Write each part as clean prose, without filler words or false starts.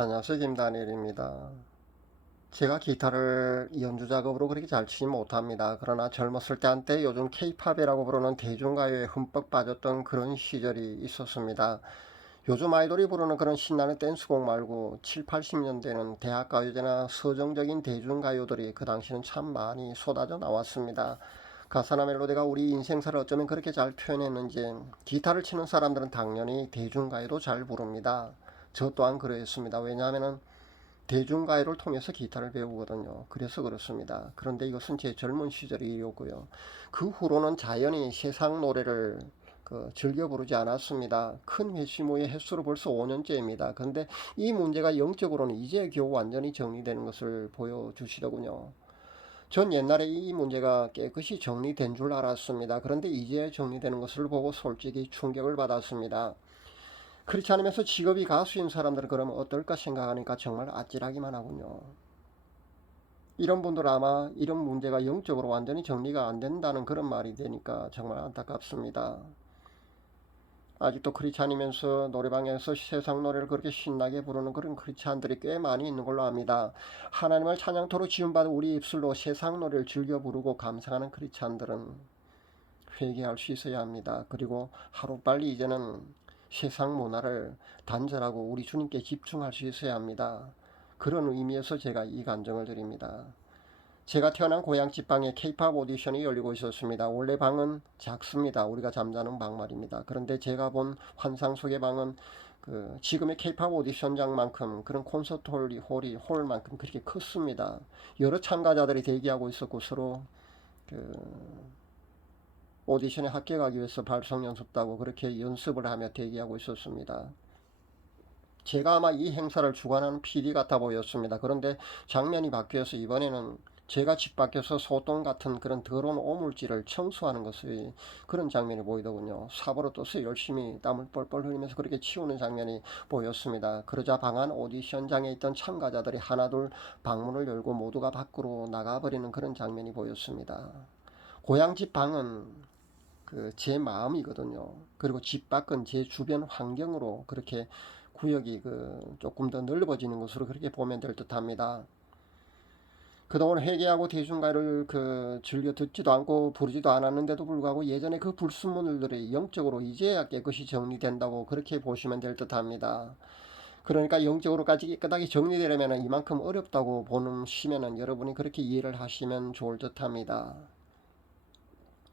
안녕하세요. 김다니엘입니다. 제가 기타를 연주 작업으로 그렇게 잘 치지 못합니다. 그러나 젊었을 때 한때 요즘 케이팝이라고 부르는 대중가요에 흠뻑 빠졌던 그런 시절이 있었습니다. 요즘 아이돌이 부르는 그런 신나는 댄스곡 말고 7, 80년대는 대학가요제나 서정적인 대중가요들이 그 당시는 참 많이 쏟아져 나왔습니다. 가사나 멜로디가 우리 인생사를 어쩌면 그렇게 잘 표현했는지 기타를 치는 사람들은 당연히 대중가요도 잘 부릅니다. 저 또한 그랬습니다. 왜냐하면 대중가요를 통해서 기타를 배우거든요. 그래서 그렇습니다. 그런데 이것은 제 젊은 시절의 일이었고요. 그 후로는 자연히 세상 노래를 즐겨 부르지 않았습니다. 큰 회심후의 횟수로 벌써 5년째입니다. 그런데 이 문제가 영적으로는 이제 겨우 완전히 정리되는 것을 보여주시더군요. 전 옛날에 이 문제가 깨끗이 정리된 줄 알았습니다. 그런데 이제 정리되는 것을 보고 솔직히 충격을 받았습니다. 그렇지 않으면서 직업이 가수인 사람들은 그러면 어떨까 생각하니까 정말 아찔하기만 하군요. 이런 분들 아마 이런 문제가 영적으로 완전히 정리가 안 된다는 그런 말이 되니까 정말 안타깝습니다. 아직도 크리스찬이면서 노래방에서 세상 노래를 그렇게 신나게 부르는 그런 크리스찬들이 꽤 많이 있는 걸로 압니다. 하나님을 찬양토로 지음받은 우리 입술로 세상 노래를 즐겨 부르고 감상하는 크리스찬들은 회개할 수 있어야 합니다. 그리고 하루빨리 이제는 세상 문화를 단절하고 우리 주님께 집중할 수 있어야 합니다. 그런 의미에서 제가 이 간증을 드립니다. 제가 태어난 고향집 방에 K-팝 오디션이 열리고 있었습니다. 원래 방은 작습니다. 우리가 잠자는 방 말입니다. 그런데 제가 본 환상 속의 방은 지금의 K-팝 오디션장만큼 그런 콘서트 홀만큼 그렇게 컸습니다. 여러 참가자들이 대기하고 있었고 서로 그 오디션에 합격하기 위해서 발성 연습도 하고 그렇게 연습을 하며 대기하고 있었습니다. 제가 아마 이 행사를 주관하는 PD 같아 보였습니다. 그런데 장면이 바뀌어서 이번에는 제가 집 밖에서 소똥 같은 그런 더러운 오물질을 청소하는 것이 그런 장면이 보이더군요. 삽으로 떠서 열심히 땀을 뻘뻘 흘리면서 그렇게 치우는 장면이 보였습니다. 그러자 방안 오디션장에 있던 참가자들이 하나둘 방문을 열고 모두가 밖으로 나가버리는 그런 장면이 보였습니다. 고향집 방은 제 마음이거든요. 그리고 집 밖은 제 주변 환경으로 그렇게 구역이 조금 더 넓어지는 것으로 그렇게 보면 될 듯합니다. 그동안 회개하고 대중가를 즐겨 듣지도 않고 부르지도 않았는데도 불구하고 예전에 그 불순물들이 영적으로 이제야 깨끗이 정리된다고 그렇게 보시면 될 듯합니다. 그러니까 영적으로까지 깨끗하게 정리되려면 이만큼 어렵다고 보시면 여러분이 그렇게 이해를 하시면 좋을 듯합니다.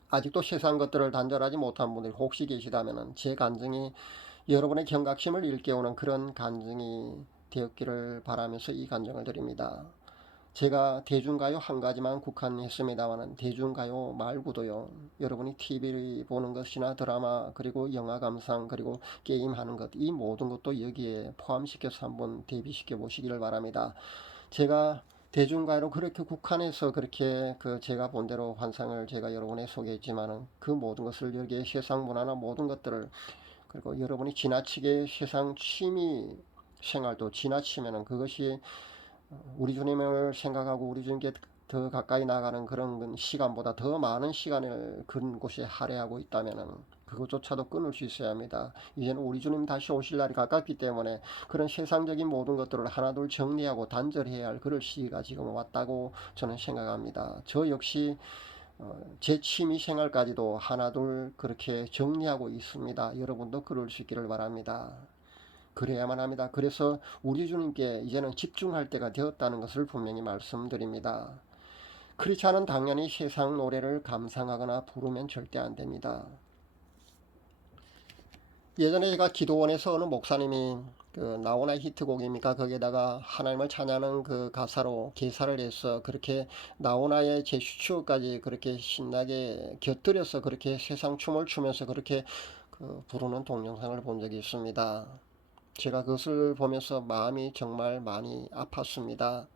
아직도 세상 것들을 단절하지 못한 분들이 혹시 계시다면 제 간증이 여러분의 경각심을 일깨우는 그런 간증이 되었기를 바라면서 이 간증을 드립니다. 제가 대중가요 한 가지만 국한했습니다만 대중가요 말고도요. 여러분이 TV를 보는 것이나 드라마 그리고 영화 감상 그리고 게임하는 것 이 모든 것도 여기에 포함시켜서 한번 대비시켜 보시기를 바랍니다. 제가 대중가요로 그렇게 국한해서 그렇게 제가 본 대로 환상을 제가 여러분에 소개했지만은 그 모든 것을 여기에 세상 문화나 모든 것들을 그리고 여러분이 지나치게 세상 취미 생활도 지나치면은 그것이 우리 주님을 생각하고 우리 주님께 더 가까이 나가는 그런 시간보다 더 많은 시간을 그런 곳에 할애하고 있다면은 그것조차도 끊을 수 있어야 합니다. 이제는 우리 주님 다시 오실 날이 가깝기 때문에 그런 세상적인 모든 것들을 하나둘 정리하고 단절해야 할 그럴 시기가 지금 왔다고 저는 생각합니다. 저 역시 제 취미 생활까지도 하나둘 그렇게 정리하고 있습니다. 여러분도 그럴 수 있기를 바랍니다. 그래야만 합니다. 그래서 우리 주님께 이제는 집중할 때가 되었다는 것을 분명히 말씀드립니다. 그렇지 않은 당연히 세상 노래를 감상하거나 부르면 절대 안 됩니다. 예전에 제가 기도원에서 어느 목사님이 나오나 히트곡입니까? 거기에다가 하나님을 찬양하는 그 가사로 개사를 해서 그렇게 나오나의 제슈추어까지 그렇게 신나게 곁들여서 그렇게 세상 춤을 추면서 그렇게 부르는 동영상을 본 적이 있습니다. 제가 그것을 보면서 마음이 정말 많이 아팠습니다.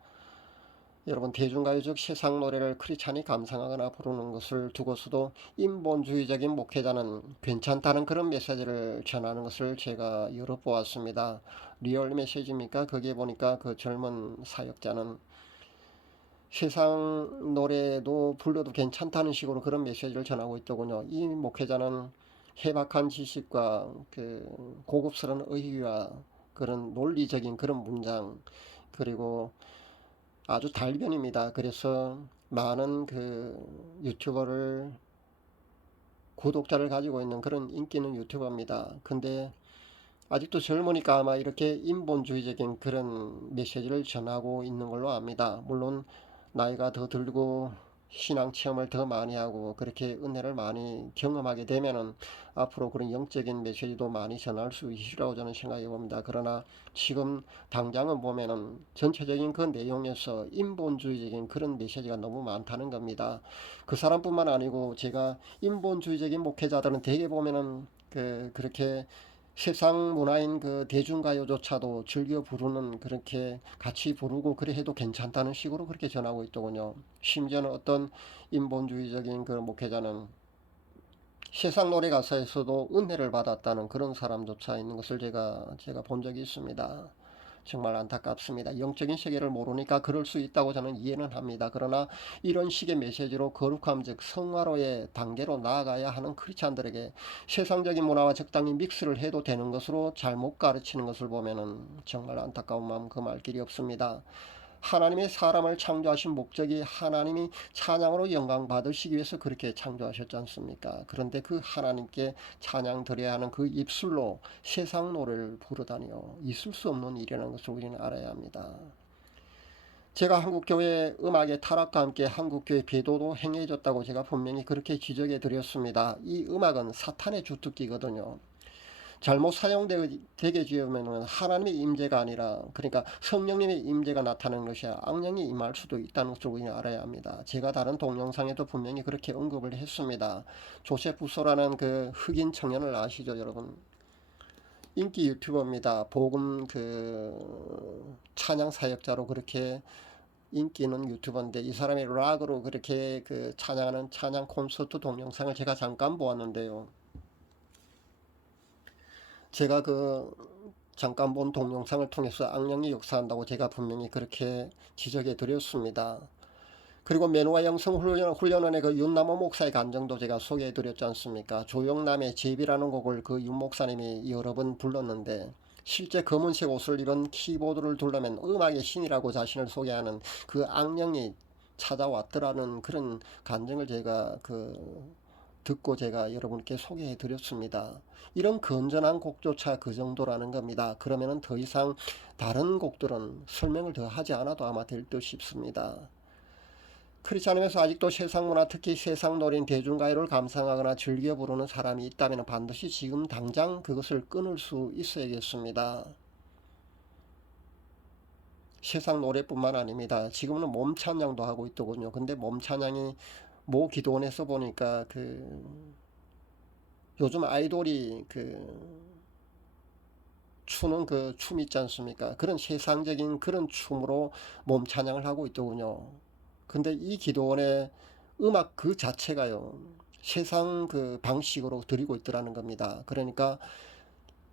여러분 대중가요적 세상 노래를 크리스찬이 감상하거나 부르는 것을 두고서도 인본주의적인 목회자는 괜찮다는 그런 메시지를 전하는 것을 제가 여러 보았습니다. 리얼 메시지입니까? 거기에 보니까 그 젊은 사역자는 세상 노래도 불러도 괜찮다는 식으로 그런 메시지를 전하고 있더군요. 이 목회자는 해박한 지식과 고급스러운 의의와 그런 논리적인 그런 문장, 그리고 아주 달변입니다. 그래서 많은 그 유튜버를 구독자를 가지고 있는 그런 인기 있는 유튜버입니다. 근데 아직도 젊으니까 아마 이렇게 인본주의적인 그런 메시지를 전하고 있는 걸로 압니다. 물론 나이가 더 들고 신앙 체험을 더 많이 하고 그렇게 은혜를 많이 경험하게 되면은 앞으로 그런 영적인 메시지도 많이 전할 수 있으리라고 저는 생각해 봅니다. 그러나 지금 당장은 보면은 전체적인 그 내용에서 인본주의적인 그런 메시지가 너무 많다는 겁니다. 그 사람뿐만 아니고 제가 인본주의적인 목회자들은 대개 보면은 그렇게 세상 문화인 그 대중가요조차도 즐겨 부르는, 그렇게 같이 부르고 그래 해도 괜찮다는 식으로 그렇게 전하고 있더군요. 심지어는 어떤 인본주의적인 그 목회자는 세상 노래 가사에서도 은혜를 받았다는 그런 사람조차 있는 것을 제가 본 적이 있습니다. 정말 안타깝습니다. 영적인 세계를 모르니까 그럴 수 있다고 저는 이해는 합니다. 그러나 이런 식의 메시지로 거룩함, 즉 성화로의 단계로 나아가야 하는 크리스찬들에게 세상적인 문화와 적당히 믹스를 해도 되는 것으로 잘못 가르치는 것을 보면은 정말 안타까운 마음 금할 길이 없습니다. 하나님이 사람을 창조하신 목적이 하나님이 찬양으로 영광 받으시기 위해서 그렇게 창조하셨지 않습니까? 그런데 그 하나님께 찬양 드려야 하는 그 입술로 세상 노래를 부르다니요, 있을 수 없는 일이라는 것을 우리는 알아야 합니다. 제가 한국교회 음악의 타락과 함께 한국교회 배도도 행해졌다고 제가 분명히 그렇게 지적해 드렸습니다. 이 음악은 사탄의 주특기거든요. 잘못 사용되게 지으면 하나님의 임재가 아니라, 그러니까 성령님의 임재가 나타나는 것이 악령이 임할 수도 있다는 것을 우리는 알아야 합니다. 제가 다른 동영상에도 분명히 그렇게 언급을 했습니다. 조세프소라는 그 흑인 청년을 아시죠, 여러분? 인기 유튜버입니다. 복음 그 찬양 사역자로 그렇게 인기 있는 유튜버인데, 이 사람이 락으로 그렇게 그 찬양하는 찬양 콘서트 동영상을 제가 잠깐 보았는데요. 제가 그 잠깐 본 동영상을 통해서 악령이 역사한다고 제가 분명히 그렇게 지적해 드렸습니다. 그리고 맨화 영성 훈련원의 그 윤남호 목사의 간증도 제가 소개해 드렸지 않습니까? 조영남의 제비라는 곡을 그 윤 목사님이 여러 번 불렀는데, 실제 검은색 옷을 입은 키보드를 둘러맨 음악의 신이라고 자신을 소개하는 그 악령이 찾아왔더라는 그런 간증을 제가 듣고 제가 여러분께 소개해 드렸습니다. 이런 건전한 곡조차 그 정도라는 겁니다. 그러면은 더 이상 다른 곡들은 설명을 더 하지 않아도 아마 될 듯 싶습니다. 크리스찬임에서 아직도 세상 문화, 특히 세상 노래인 대중가요를 감상하거나 즐겨 부르는 사람이 있다면 반드시 지금 당장 그것을 끊을 수 있어야겠습니다. 세상 노래뿐만 아닙니다. 지금은 몸 찬양도 하고 있더군요. 근데 몸 찬양이 모 기도원에서 보니까 요즘 아이돌이 추는 그 춤 있지 않습니까? 그런 세상적인 그런 춤으로 몸 찬양을 하고 있더군요. 근데 이 기도원의 음악 그 자체가요, 세상 그 방식으로 드리고 있더라는 겁니다. 그러니까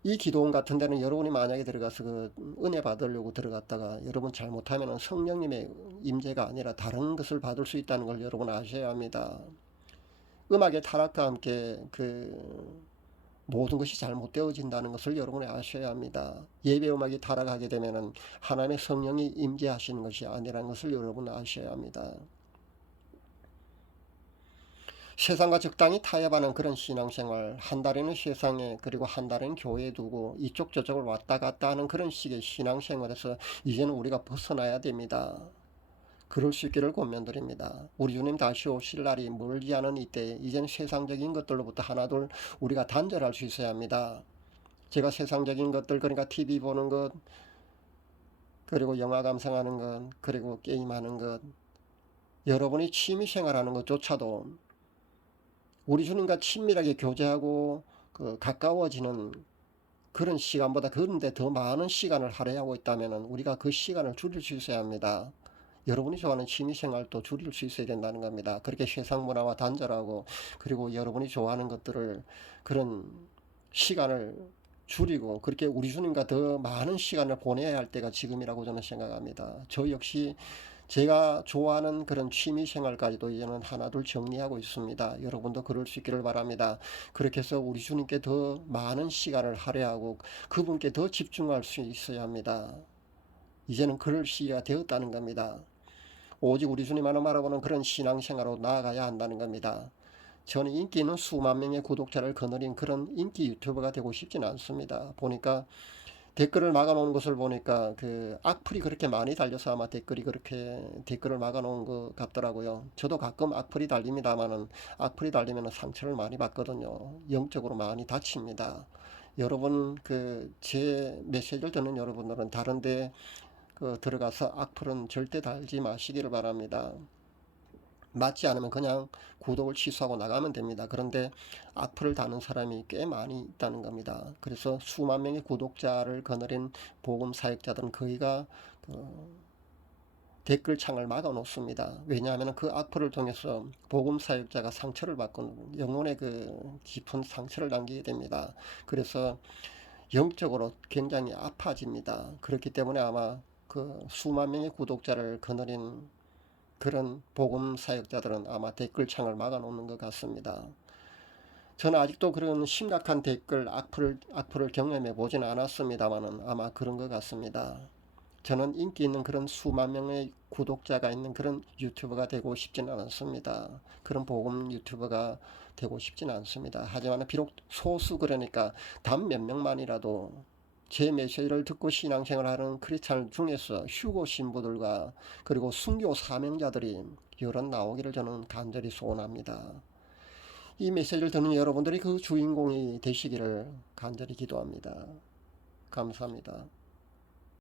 이 기도원 같은 데는 여러분이 만약에 들어가서 그 은혜 받으려고 들어갔다가 여러분 잘못하면 성령님의 임재가 아니라 다른 것을 받을 수 있다는 걸 여러분 아셔야 합니다. 음악의 타락과 함께 모든 것이 잘못되어진다는 것을 여러분이 아셔야 합니다. 예배 음악이 타락하게 되면 하나님의 성령이 임재하시는 것이 아니라는 것을 여러분 아셔야 합니다. 세상과 적당히 타협하는 그런 신앙생활, 한 달에는 세상에 그리고 한 달에는 교회에 두고 이쪽 저쪽을 왔다 갔다 하는 그런 식의 신앙생활에서 이제는 우리가 벗어나야 됩니다. 그럴 수 있기를 권면드립니다. 우리 주님 다시 오실 날이 멀지 않은 이때 이제는 세상적인 것들로부터 하나둘 우리가 단절할 수 있어야 합니다. 제가 세상적인 것들, 그러니까 TV 보는 것, 그리고 영화 감상하는 것, 그리고 게임하는 것, 여러분이 취미생활하는 것조차도 우리 주님과 친밀하게 교제하고 가까워지는 그런 시간보다 그런데 더 많은 시간을 할애하고 있다면 우리가 그 시간을 줄일 수 있어야 합니다. 여러분이 좋아하는 취미생활도 줄일 수 있어야 된다는 겁니다. 그렇게 세상 문화와 단절하고, 그리고 여러분이 좋아하는 것들을, 그런 시간을 줄이고 그렇게 우리 주님과 더 많은 시간을 보내야 할 때가 지금이라고 저는 생각합니다. 저 역시 제가 좋아하는 그런 취미생활까지도 이제는 하나둘 정리하고 있습니다. 여러분도 그럴 수 있기를 바랍니다. 그렇게 해서 우리 주님께 더 많은 시간을 할애하고 그분께 더 집중할 수 있어야 합니다. 이제는 그럴 시기가 되었다는 겁니다. 오직 우리 주님 하나 바라보는 그런 신앙생활로 나아가야 한다는 겁니다. 저는 인기 있는 수만 명의 구독자를 거느린 그런 인기 유튜버가 되고 싶지는 않습니다. 보니까 댓글을 막아놓은 것을 보니까 그 악플이 그렇게 많이 달려서 아마 댓글이 그렇게 댓글을 막아놓은 것 같더라고요. 저도 가끔 악플이 달립니다만은 악플이 달리면 상처를 많이 받거든요. 영적으로 많이 다칩니다. 여러분 그 제 메시지를 듣는 여러분들은 다른데 그 들어가서 악플은 절대 달지 마시기를 바랍니다. 맞지 않으면 그냥 구독을 취소하고 나가면 됩니다. 그런데 악플을 다는 사람이 꽤 많이 있다는 겁니다. 그래서 수만 명의 구독자를 거느린 복음 사역자들은 거의가 댓글창을 막아 놓습니다. 왜냐하면 그 악플을 통해서 복음 사역자가 상처를 받고 영혼의 그 깊은 상처를 남기게 됩니다. 그래서 영적으로 굉장히 아파집니다. 그렇기 때문에 아마 그 수만 명의 구독자를 거느린 그런 복음 사역자들은 아마 댓글창을 막아 놓는 것 같습니다. 저는 아직도 그런 심각한 댓글 악플을 경험해 보지는 않았습니다만은 아마 그런 것 같습니다. 저는 인기 있는 그런 수만 명의 구독자가 있는 그런 유튜버가 되고 싶지는 않습니다. 그런 복음 유튜버가 되고 싶지는 않습니다. 하지만 비록 소수 그러니까 단 몇 명만이라도 제 메시지를 듣고 신앙생활하는 크리스찬 중에서 휴고 신부들과 그리고 순교 사명자들이 여럿 나오기를 저는 간절히 소원합니다. 이 메시지를 듣는 여러분들이 그 주인공이 되시기를 간절히 기도합니다. 감사합니다.